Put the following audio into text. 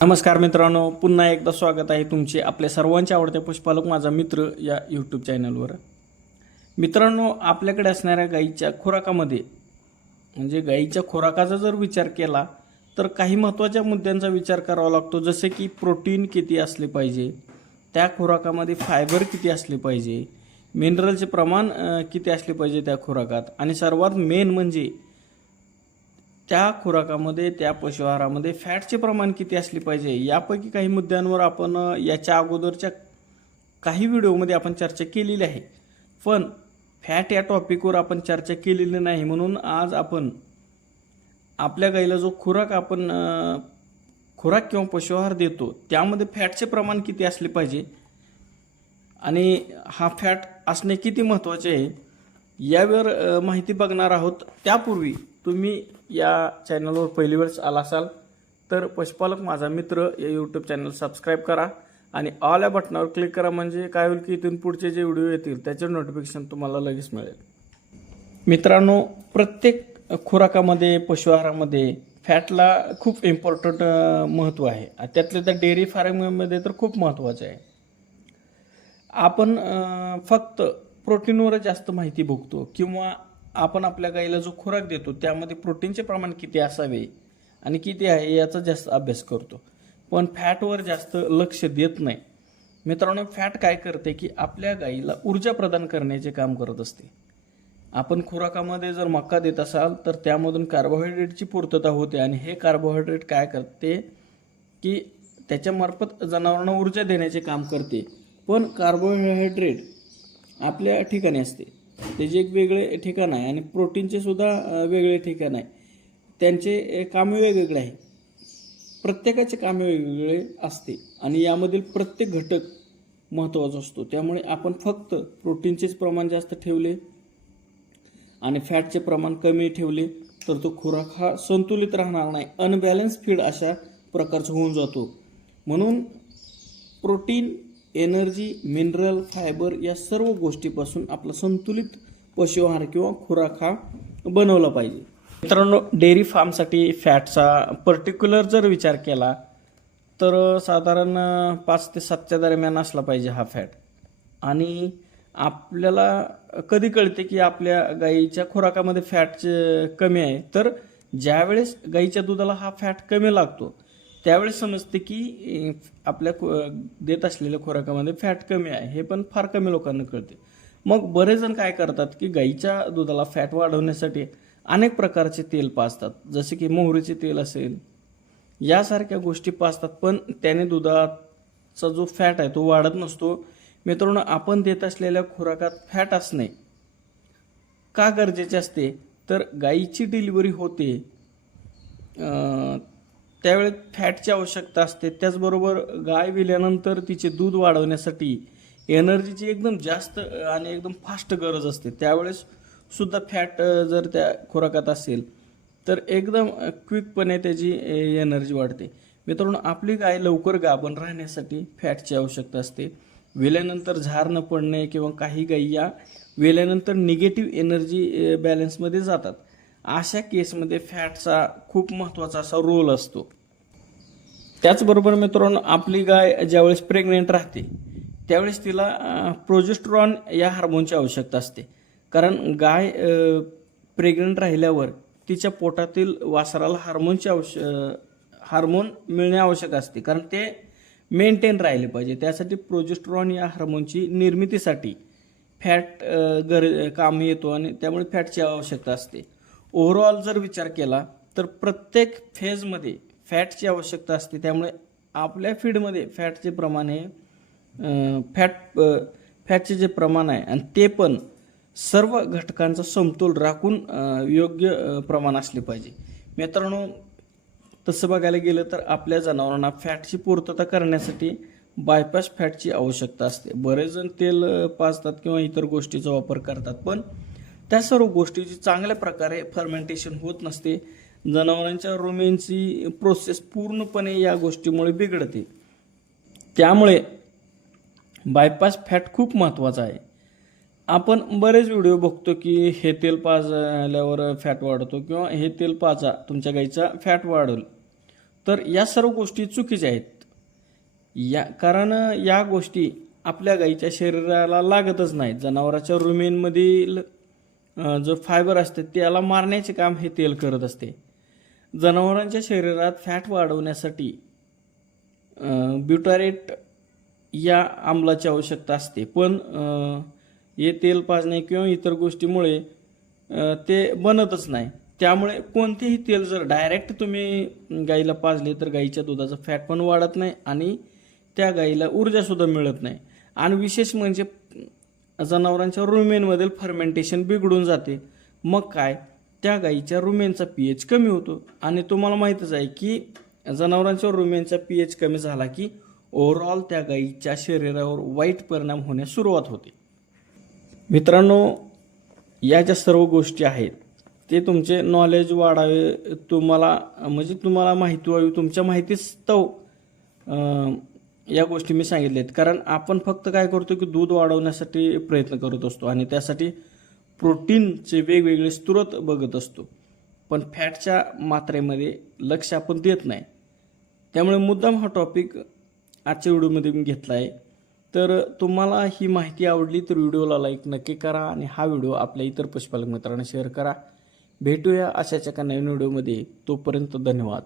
नमस्कार मित्रांनो पुन्हा एकदा स्वागत आहे तुमचे आपल्या सर्वांचे आवडते पशुपालक माझा मित्र या यूट्यूब चॅनलवर मित्रांनो आपल्याकडे असणाऱ्या गाईच्या खुराकामध्ये म्हणजे गाईच्या खुराकाचा जर विचार केला तर काही महत्त्वाच्या मुद्द्यांचा विचार करावा लागतो. जसे की प्रोटीन किती असले पाहिजे त्या खुराकामध्ये फायबर किती असले पाहिजे मिनरलचे प्रमाण किती असले पाहिजे त्या खुराकात आणि सर्वात मेन म्हणजे त्या खुराकामध्ये त्या पशुआहारामध्ये फॅटचे प्रमाण किती असले पाहिजे यापैकी काही मुद्द्यांवर आपण याच्या अगोदरच्या काही व्हिडिओमध्ये आपण चर्चा केलेली आहे. पण फॅट या टॉपिकवर आपण चर्चा केलेली नाही म्हणून आज आपण आपल्या गाईला जो खुराक आपण खुराक किंवा पशुआहार देतो त्यामध्ये फॅटचे प्रमाण किती असले पाहिजे आणि हा फॅट असणे किती महत्त्वाचे आहे यावर माहिती बघणार आहोत. त्यापूर्वी तुम्ही या चॅनलवर पहिली वेळेस आला असाल तर पशुपालक माझा मित्र या यूट्यूब चॅनल सबस्क्राईब करा आणि ऑल या बटनावर क्लिक करा म्हणजे काय होईल की इथून पुढचे जे व्हिडिओ येतील त्याचे नोटिफिकेशन तुम्हाला लगेच मिळेल. मित्रांनो प्रत्येक खुराकामध्ये पशुआहारामध्ये फॅटला खूप इम्पॉर्टंट महत्त्व आहे. त्यातले त्या डेअरी फार्मिंगमध्ये तर खूप महत्त्वाचं आहे. आपण फक्त प्रोटीनवर जास्त माहिती बघतो किंवा आपण आपल्या गाईला जो खुराक देतो त्यामध्ये प्रोटीनचे प्रमाण किती असावे आणि किती आहे याचा जास्त अभ्यास करतो. पण फॅटवर जास्त लक्ष देत नाही. मित्रांनो फॅट काय करते की आपल्या गाईला ऊर्जा प्रदान करण्याचे काम करत असते. आपण खुराकामध्ये जर मक्का देत असाल तर त्यामधून कार्बोहायड्रेटची पूर्तता होते आणि हे कार्बोहायड्रेट काय करते की त्याच्यामार्फत जनावरांना ऊर्जा देण्याचे काम करते. पण कार्बोहायड्रेट आपल्या ठिकाणी असते. त्याचे एक वेगळे ठिकाण आहे आणि प्रोटीनचे सुद्धा वेगळे ठिकाण आहे. त्यांचे कामे वेगवेगळे आहे प्रत्येकाचे कामे वेगवेगळे असते आणि यामधील प्रत्येक घटक महत्त्वाचा असतो. त्यामुळे आपण फक्त प्रोटीनचेच प्रमाण जास्त ठेवले आणि फॅटचे प्रमाण कमी ठेवले तर तो खुराक हा संतुलित राहणार नाही. अनबॅलन्स फीड अशा प्रकारचा होऊन जातो. म्हणून प्रोटीन एनर्जी मिनरल फायबर या सर्व गोष्टीपासून आपला संतुलित पशुआहार किंवा खुराक हा बनवला पाहिजे. मित्रांनो डेअरी फार्मसाठी फॅटचा पर्टिक्युलर जर विचार केला तर साधारण पाच ते सातच्या दरम्यान असला पाहिजे हा फॅट. आणि आपल्याला कधी कळते की आपल्या गाईच्या खुराकामध्ये फॅट कमी आहे तर ज्यावेळेस गाईच्या दुधाला हा फॅट कमी लागतो त्यावेळेस समजते की आपल्या खु- देत असलेल्या खुराकामध्ये फॅट कमी आहे. हे पण फार कमी लोकांना कळते. मग बरेच जण काय करतात की गाईच्या दुधाला फॅट वाढवण्यासाठी अनेक प्रकारचे तेल पाजतात. जसे की मोहरीचे तेल असेल यासारख्या गोष्टी पाजतात. पण त्याने दुधाचा जो फॅट आहे तो वाढत नसतो. मित्रांनो आपण देत असलेल्या खुराकात फॅट असणे का गरजेचे असते? तर गाईची डिलिव्हरी होते त्यावेळेस फॅटची आवश्यकता असते. त्याचबरोबर गाय विल्यानंतर तिचे दूध वाढवण्यासाठी एनर्जीची एकदम जास्त आणि एकदम फास्ट गरज असते. त्यावेळेस सुद्धा फॅट जर त्या खुराकात असेल तर एकदम क्विकपणे त्याची एनर्जी वाढते. मित्रांनो आपली गाय लवकर गाभण राहण्यासाठी फॅटची आवश्यकता असते. वेल्यानंतर झार न पडणे किंवा काही गायी या वेल्यानंतर निगेटिव्ह एनर्जी बॅलन्समध्ये जातात. अशा केसमध्ये फॅटचा खूप महत्त्वाचा असा रोल असतो. त्याचबरोबर मित्रांनो आपली गाय ज्यावेळेस प्रेग्नेंट राहते त्यावेळेस तिला प्रोजेस्ट्रॉन या हार्मोनची आवश्यकता असते. कारण गाय प्रेग्नेंट राहिल्यावर तिच्या पोटातील वासराला हार्मोनची आवश्य हार्मोन मिळणे आवश्यक असते. कारण ते मेंटेन राहिले पाहिजे. त्यासाठी प्रोजेस्ट्रॉन या हार्मोनची निर्मितीसाठी फॅट गर कामी येतो आणि त्यामुळे फॅटची आवश्यकता असते. ओव्हरऑल जर विचार केला तर प्रत्येक फेजमध्ये फॅटची आवश्यकता असते. त्यामुळे आपल्या फीडमध्ये फॅटचे प्रमाण हे फॅट फॅटचे जे प्रमाण आहे आणि ते पण सर्व घटकांचा समतोल राखून योग्य प्रमाण असले पाहिजे. मित्रांनो तसं बघायला गेलं तर आपल्या जनावरांना फॅटची पूर्तता करण्यासाठी बायपास फॅटची आवश्यकता असते. बरेच जण तेल पाजतात किंवा इतर गोष्टीचा वापर करतात पण त्या सर्व गोष्टीची चांगल्या प्रकारे फर्मेंटेशन होत नसते. जनावरांच्या रोमेनची प्रोसेस पूर्णपणे या गोष्टीमुळे बिघडते. त्यामुळे बायपास फॅट खूप महत्त्वाचा आहे. आपण बरेच व्हिडिओ बघतो की हे तेल पाजल्यावर फॅट वाढतो किंवा हे तेल पाजा तुमच्या गाईचा फॅट वाढेल. तर या सर्व गोष्टी चुकीच्या आहेत. या कारण या गोष्टी आपल्या गाईच्या शरीराला लागतच नाहीत. जनावराच्या रुमेनमधील जो फायबर असते त्याला मारण्याचे काम हे तेल करत असते. जनावरांच्या शरीरात फॅट वाढवण्यासाठी ब्युटारेट या आम्लाची आवश्यकता असते. पण हे तेल पाजणे किंवा इतर गोष्टीमुळे ते बनतच नाही. त्यामुळे कोणतेही तेल जर डायरेक्ट तुम्ही गाईला पाजले तर गाईच्या दुधाचं फॅट पण वाढत नाही आणि त्या गाईला ऊर्जासुद्धा मिळत नाही. आणि विशेष म्हणजे जनावरांच्या रुमेनमधील फर्मेंटेशन बिघडून जाते. मग काय? त्या गाईच्या रुमेनचा पी एच कमी होतो. आणि तुम्हाला माहीतच आहे की जनावरांच्या रुमेनचा पी एच कमी झाला की ओव्हरऑल त्या गाईच्या शरीरावर वाईट परिणाम होण्यास सुरुवात होते. मित्रांनो या ज्या सर्व गोष्टी आहेत ते तुमचे नॉलेज वाढावे तुम्हाला म्हणजे तुम्हाला माहिती व्हावी तुमच्या माहितीस्तव या गोष्टी मी सांगितल्या आहेत. कारण आपण फक्त काय करतो की दूध वाढवण्यासाठी प्रयत्न करत असतो आणि त्यासाठी प्रोटीनचे वेगवेगळे स्रोत बघत असतो. पण फॅटच्या मात्रेमध्ये लक्ष आपण देत नाही. त्यामुळे मुद्दाम हा टॉपिक आजच्या व्हिडिओमध्ये मी घेतला आहे. तर तुम्हाला ही माहिती आवडली तर व्हिडिओला लाईक नक्की करा आणि हा व्हिडिओ आपल्या इतर पशुपालक मित्रांना शेअर करा. भेटूया अशाच एका नवीन व्हिडिओमध्ये. तोपर्यंत धन्यवाद.